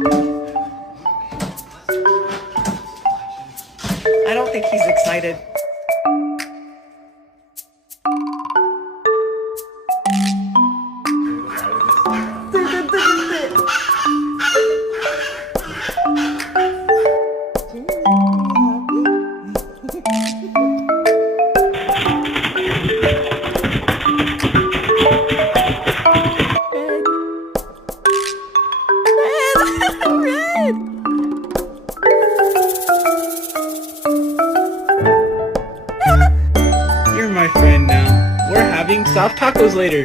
I don't think he's excited. You're my friend now. We're having soft tacos later.